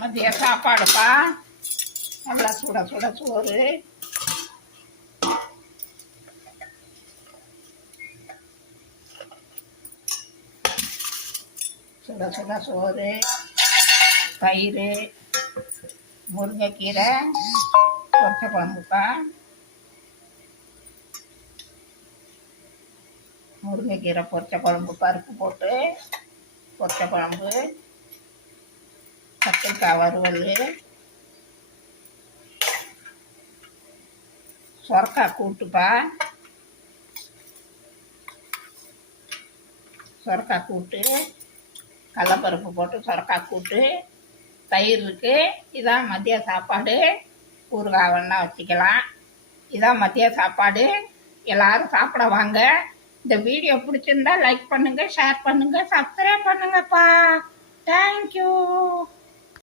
மதிய சாப்பாடுப்பா. நல்லா சுட சுட சோறு, சுட சுட சோறு, தயிர், முருங்கைக்கீரை பொரிச்ச குழம்புப்பா. முருங்கைக்கீரை பொரிச்ச குழம்பு, பருப்பு போட்டு பொரிச்ச குழம்பு, கத்திரிக்காய் வறுவல், சொரக்காய் கூட்டுப்பா. சொரக்காய் கூட்டு, கடலப்பருப்பு போட்டு சொரக்காய் கூட்டு, தயிர் இருக்கு. இதான் மதிய சாப்பாடு. ஊறுகாய் வேணா வச்சுக்கலாம். இதான் மதிய சாப்பாடு. எல்லாரும் சாப்பிட வாங்க. இந்த வீடியோ பிடிச்சிருந்தா லைக் பண்ணுங்க, ஷேர் பண்ணுங்க, சப்ஸ்கிரைப் பண்ணுங்கப்பா. தேங்க்யூ.